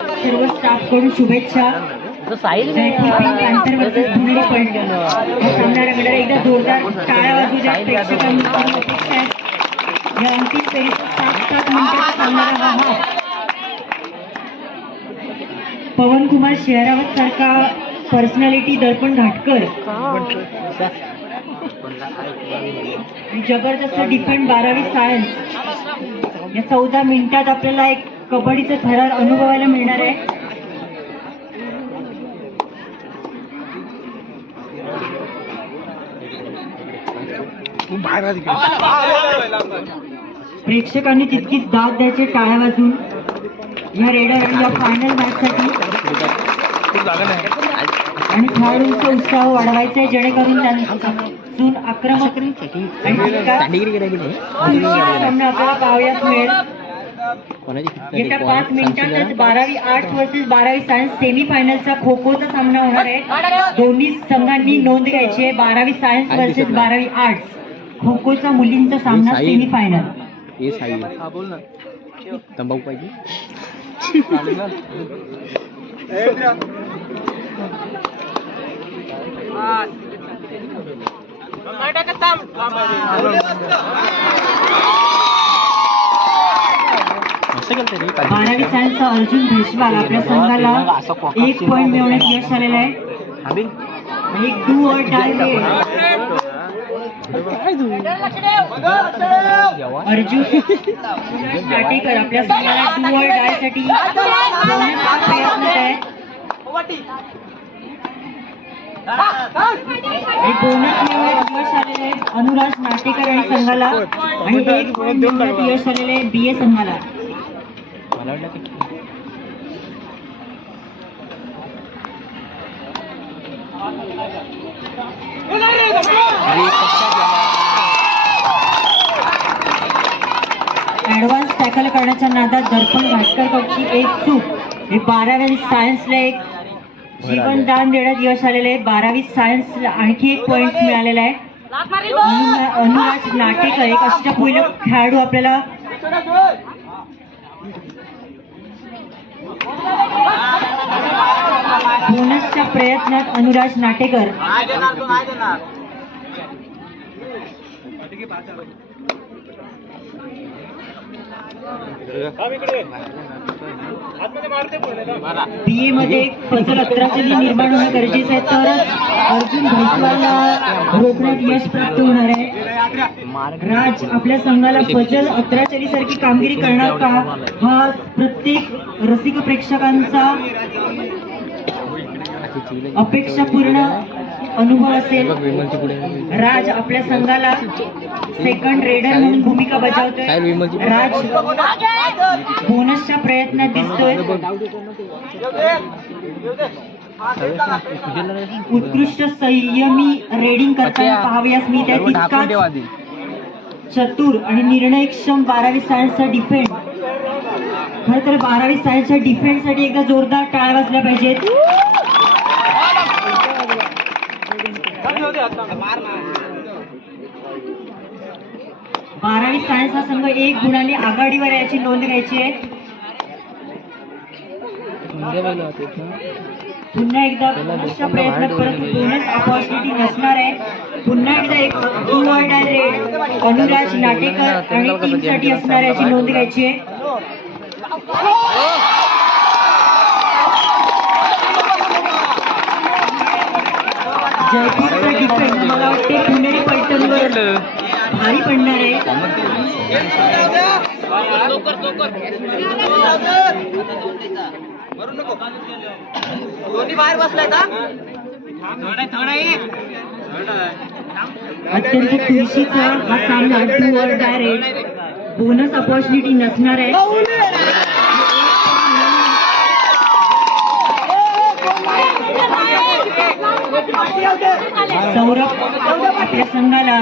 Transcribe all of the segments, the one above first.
सर्व स्टाफ कडून शुभेच्छा. जयपूर पिंक पॅन्थर वर्सेस पुणेरी पॉईंट हा सामना रंगणार. एकदा जोरदार टाळ्या वाजू द्या प्रेक्षकांनी. अपेक्षा आहे या अंतिम फेरीचा 7 मिनिटाचा सामना हा. पवन कुमार शेहरावत सारखा पर्सनॅलिटी दर्पण घाटकर जबरदस्त डिफेंड 12वी सायन्स. या 14 मिनिटात आपल्याला एक कबड्डीचा थरार अनुभवायला मिळणार आहे. प्रेक्षकांनी तितकीच दाद द्यायचे टाळ्या वाजून या रेडर आणि या फायनल मॅच साठी. आणि खेळाडूंचा उत्साह वाढवायचा आहे जेणेकरून त्यांच्यातून आक्रमक सामना आपल्याला पाहावयास मिळेल. येत्या 5 मिनिटांतच 12वी आर्ट्स वर्सेस 12वी सायन्स सेमीफायनलचा खो खोचा सामना होणार आहे. दोन्ही संघांनी नोंद घ्यायची आहे. 12वी सायन्स वर्सेस 12वी आर्ट्स खो खोचा मुलींचा सामना सेमीफायनल. तंबाखू पाहिजे बारावी सायन्सचा अर्जुन भेसवाल आपल्या संघाला 1 पॉइंट मिळवण्यात यश आलेलं आहे. एक डू और डाय अर्जुन नाटेकर आपल्या संघाला डू और डाय साठी प्रयत्न आहे. बोनस मिळवण्यात यश आलेले आहे अनुराज नाटेकर आणि संघाला. आणि 1 पॉइंट मिळवण्यात यश आलेले आहे BA संघाला. ऍडव्हान्स टॅकल करण्याच्या नादात दर्पण घाटकरची एक चूक. हे 12वी सायन्सला एक जीवनदान देण्यात यश आलेले आहे. 12वी सायन्सला आणखी 1 पॉइंट मिळालेला आहे. अनुराज नाटेकर एक अष्टपैलू खेळाडू आपल्याला बोनसच्या प्रयत्नात अनुराज नाटेकर BA मध्ये एक फजल अत्राचली निर्माण होणं गरजेचं आहे तरच अर्जुन भैसवालला रोखण्यात यश प्राप्त होणार आहे. राज आपल्या संघाला फजल अत्राचली सारखी कामगिरी करणार का हा प्रत्येक रसिक प्रेक्षकांचा अपेक्षापूर्ण अनुभव असेल. राज आपल्या संघाला सेकंड रेडर म्हणून भूमिका बजावतोय. राज बोनसच्या प्रयत्नात दिसतोय. उत्कृष्ट संयमी रेडिंग करताना पाहावयास मी त्या तितकाच चतुर आणि निर्णयक्षम 12वी सायन्सचा डिफेंड. खरं तर 12वी सायन्सच्या डिफेंडसाठी एकदा जोरदार टाळ्या वाजल्या पाहिजेत. बारावी सायन्स हा संघ 1 गुणाने आघाडीवर याची नोंद घ्यायची आहे. पुन्हा एकदा बोनसच्या प्रयत्न परंतु बोनस अपॉर्च्युनिटी नसणार आहे. पुन्हा एकदा एक डू और डाय रेड अनुराज नाटेकर आणि टीमसाठी असणार याची नोंद घ्यायची आहे. जयपूरचा डिफेंड मला वाटते पुणेरी पैठणीवर भारी पडणार आहे. अत्यंत चुरशीचा हा सामना डू और डाय रेड बोनस अपॉर्च्युनिटी नसणार आहे. सौरभ आपल्या संघाला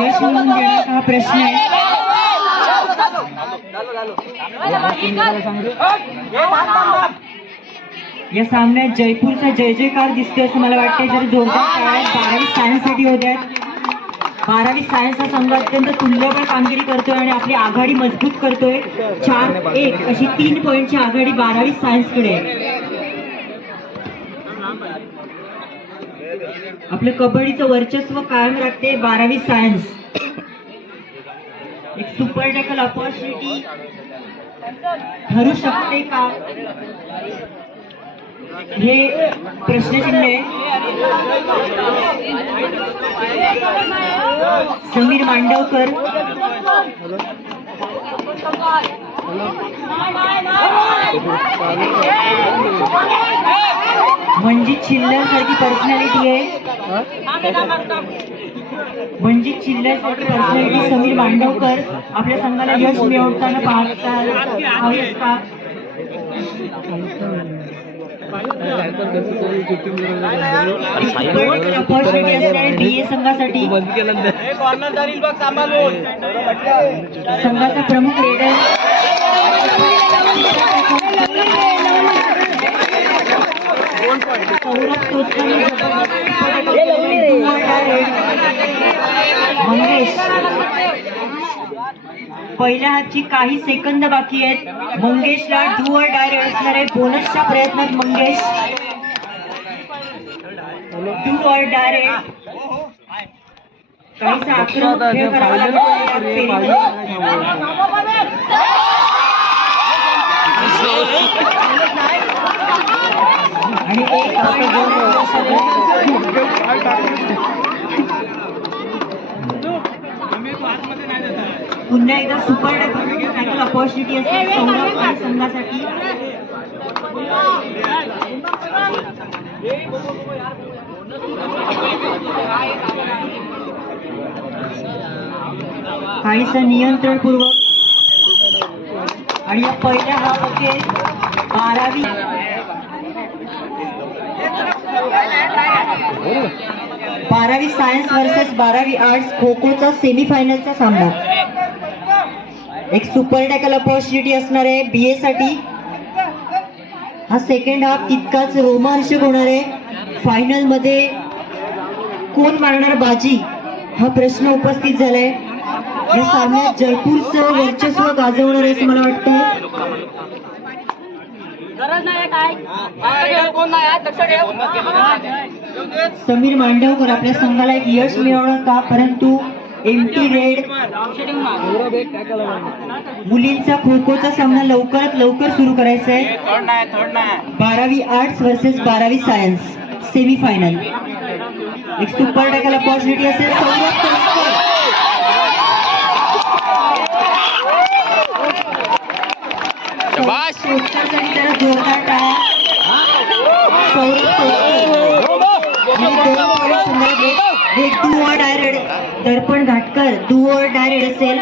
यश मिळवून देण्याचा हा प्रश्न आहे. या सामन्यात जयपूरचा जय जयकार दिसतोय असं मला वाटतंय. जर जोरदार टाळ्या 12वी सायन्ससाठी होत आहेत. 12वी सायन्स हा संघ अत्यंत तुल्यबळ कामगिरी करतोय आणि आपली आघाडी मजबूत करतोय. 4-1 अशी 3 पॉईंटची आघाडी 12वी सायन्स कडे आहे. आपलं कबड्डीचं वर्चस्व कायम राखते 12वी सायन्स. एक सुपर टॅकल अपॉर्च्युनिटी ठरू शकते का हे प्रश्नचिन्ह आहे. समीर मांडवकर मंजित चिल्लर सारखी पर्सनॅलिटी आहे. मंजित चिल्लर सारखी पर्सनॅलिटी समीर मांडवकर आपल्या संघाला यश मिळवताना पाहता हवी असतात. अपॉर्च्युनिटी असणारे बीए संघासाठी संघाचा प्रमुख रेडर मंगेश. पहिल्या हातची काही सेकंद बाकी आहेत. मंगेशला डू ऑर डाय रेड असणार आहे. बोनसच्या प्रयत्नात Mangesh do or die red. काहीसा आक्रमक खेळ करावा लागतो. आणि पुन्हा एकदा सुपर टॅकल अपॉर्च्युनिटी असते सौरभ आणि संघासाठी. काहीसं नियंत्रणपूर्वक आणि या पहिल्या हाफमध्ये 12वी सायन्स वर्सेस 12वी आर्ट्स खो खोचा सेमीफायनलचा सामना. एक सुपर टॅकल अपॉर्च्युनिटी असणार आहे बीए साठी. हा सेकंड हाफ तितकाच रोमांचक होणार आहे. फायनल मध्ये कोण मारणार बाजी हा प्रश्न उपस्थित झालाय. या सामन्यात जयपूरचं वर्चस्व गाजवणार आहे असं मला वाटतं. समीर मांडवकर आपल्या संघाला एक यश मिळवणार का, परंतु एमटी रेड मुलींचा खो खोचा सामना लवकरात लवकर सुरू करायचा आहे. 12वी आर्ट्स वर्सेस 12वी सायन्स सेमीफायनल. एक सुपर टॅकल अपॉर्च्युनिटी असेल. सौरभ तोस्कर त्याला जोरदार टाळ्या. सौरभ एक do or die raid. Darpan Ghatkar do or die raid असेल.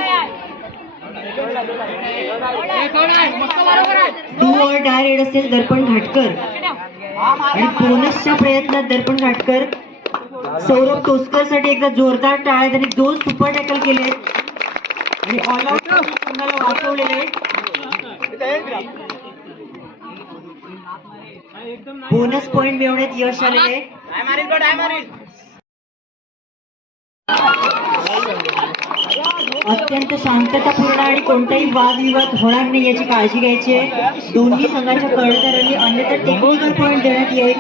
डू ऑर डाय रेड असेल दर्पण घाटकर. आणि बोनसच्या प्रयत्नात दर्पण घाटकर. सौरभ तोस्कर साठी एकदा जोरदार टाळ्या. त्यांनी 2 सुपर टॅकल केले आणि ऑल आउट संघाला वाचवलेले. बोनस पॉइंट मिळवण्यात यश आलेले. अत्यंत शांततापूर्ण आणि कोणताही वादविवाद होणार नाही याची काळजी घ्यायची आहे दोन्ही संघाच्या कर्णधारांनी, अन्यथा टेक्निकल पॉइंट देण्यात येईल.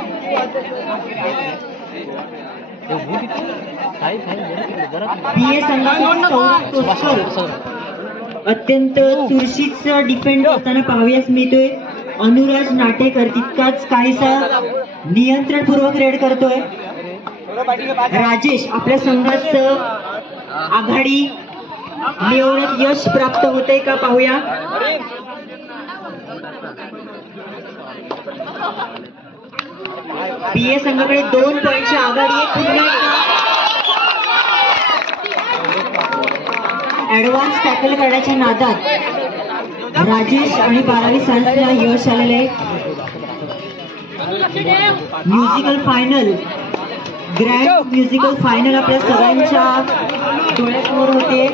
बीए संघासाठी सौरभ तोस्कर अत्यंत चुरशीच डिफेंड करताना पाहावयास मिळतोय. अनुराज नाटेकर तितकाच काहीसा नियंत्रणपूर्वक रेड करतोय. राजेश आपल्या संघाचं आघाडी मिळवण्यात यश प्राप्त होते का पाहूया. बीए संघाकडे 2 पॉईंटची आघाडी आहे. पुन्हा ऍडव्हान्स टॅकल करण्याच्या नादात राजेश आणि 12वी सायन्सला यश आलेले आहे. Musical final, grand musical final आपल्या सगळ्यांच्या डोळ्यासमोर होते.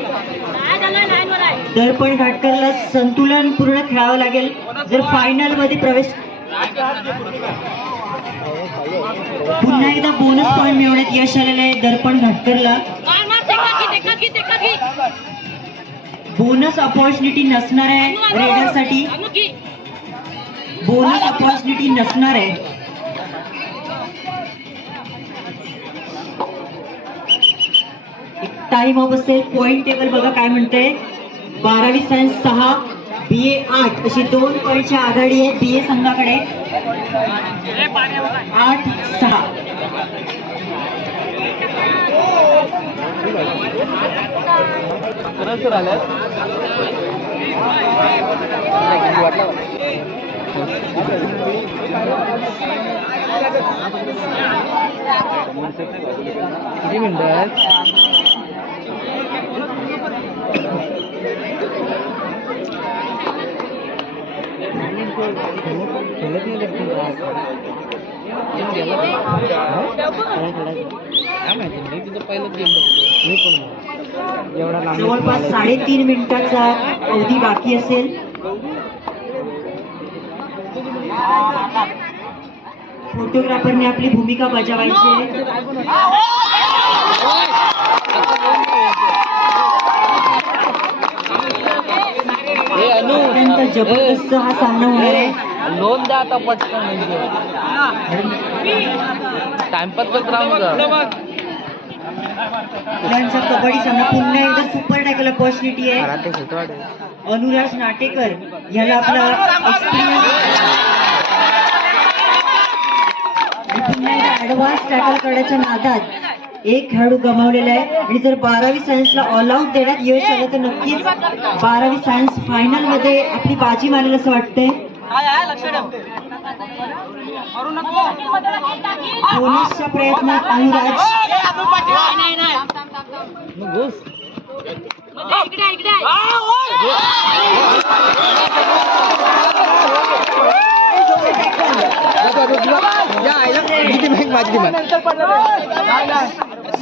दर्पण घाटकरला संतुलन पूर्ण खेळावं लागेल जर फायनल मध्ये प्रवेश. पुन्हा एकदा बोनस पॉइंट मिळवण्यात यश आलेलं आहे दर्पण घाटकरला. बोनस अपॉर्च्युनिटी नसणार आहे रेडरसाठी, बोनस अपॉर्च्युनिटी नसणार आहे. टाइम ऑफ असेल. पॉइंट टेबल बघा काय म्हणते. 12वी सायन्स 6, BA 8 अशी 2 पॉईंटची आघाडी आहे BA संघाकडे. 8-6. किती मिनिटं? जवळपास 3.5 मिनिटाचा अवधी बाकी असेल. फोटोग्राफरने आपली भूमिका बजावायची आहे. अत्यंत जबरदस्त हा सामना होणार आहे. लोन द्या आता पटकन टाइमपास करत राहू. मुलांचा कबड्डी सामना पुन्हा एकदा सुपर टॅकल अपॉर्च्युनिटी आहे. अनुराज नाटेकर याला आपला एक्सपिरियन्स पुन्हा एकदा ऍडव्हान्स टॅकल करण्याच्या नादात एक खेळाडू गमावलेला आहे. आणि जर 12वी सायन्सला ऑल आउट देण्यात यश आलं तर नक्कीच 12वी सायन्स फायनल मध्ये आपली बाजी मारेल असं वाटतंय. बोनसच्या प्रयत्नात अनुराज.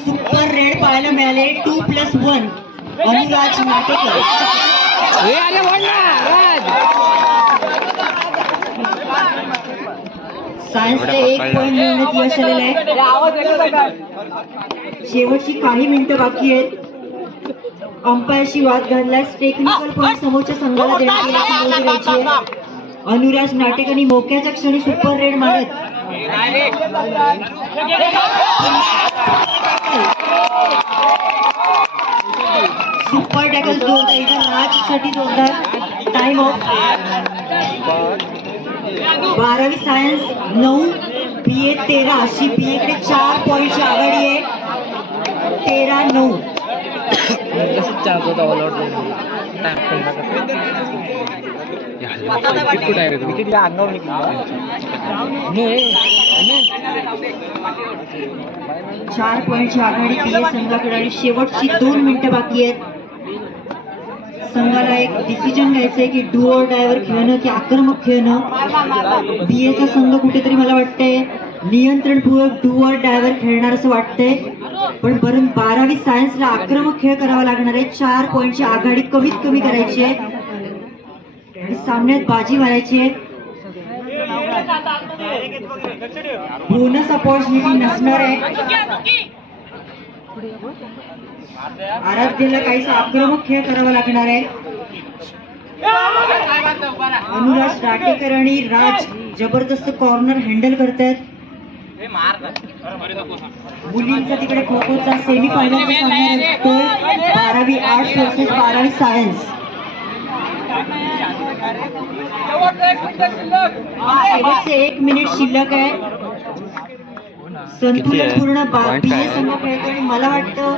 सुपर रेड पाहायला मिळाले. 2+1 अनुराज नाटेकर. सायन्सला 1 पॉइंट मिळवण्यात यश आलेलं आहे. शेवटची काही मिनिटं बाकी आहेत. अंपायरशी वाद घालल्यास टेक्निकल पॉइंट समोरच्या संघाला देण्यात येईल. अनुराज नाटेकरनी मोक्याच्या क्षणी सुपर रेड मारत सुपर टॅकल जोरदार. राजसाठी जोरदार. Time of. 12वी सायन्स 9, BA 13 अशी BA कडे 4 पॉईंटची आघाडी आहे. 13-9. चार पॉईंटची आघाडी BA संघाकडे आणि शेवटची 2 मिनिटं बाकी आहेत. संघाला एक डिसिजन घ्यायचंय की डू ऑर डायवर खेळणं की आक्रमक खेळणं. BAचा संघ कुठेतरी मला वाटतंय नियंत्रणपूर्वक डू ऑर डायवर खेळणार असं वाटतंय. पण 12वी सायन्सला आक्रमक खेळ करावा लागणार आहे. 4 पॉईंटची आघाडी कमीत कमी करायची आहे आणि सामन्यात बाजी मारायची आहे. बोनस अपॉर्च्युनिटी नसणार आहे. आराध्यला काहीसा आक्रमक खेळ करावा लागणार आहे. अनुराज नाटेकर आणि राज जबरदस्त कॉर्नर हँडल करतायत. मुलींचा तिकडे खो खोचा सेमीफायनलचा सामना रंगतोय. 12वी आर्ट्स वर्सेस 12वी सायन्स. शेवटचे 1 मिनिट शिल्लक आहे. संतुलन पूर्ण BA संघ खेळतो आणि मला वाटतं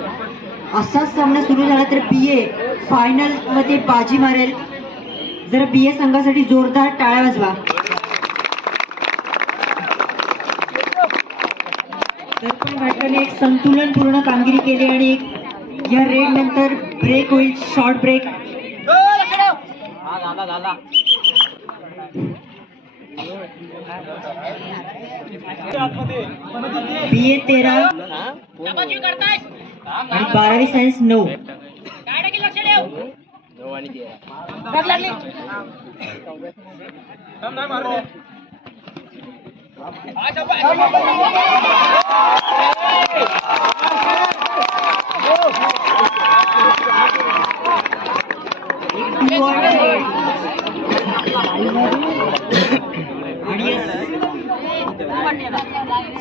असाच सामना सुरू झाला तर BA फायनल मध्ये बाजी मारेल. जर BA संघासाठी जोरदार टाळ्या वाजवा. दर्पण घाटकाने एक संतुलनपूर्ण कामगिरी केली आणि या रेड नंतर ब्रेक होईल. Short break. BA 13 आणि 12वी सायन्स 9.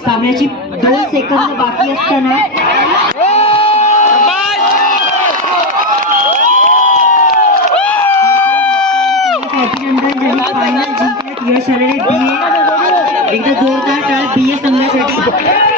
सामन्याची 2 सेकंद बाकी असताना अभिनंदन, ज्यांनी फायनल जिंकण्यात यश आलेले BA. एकदा जोरदार टाळ BA संघासाठी.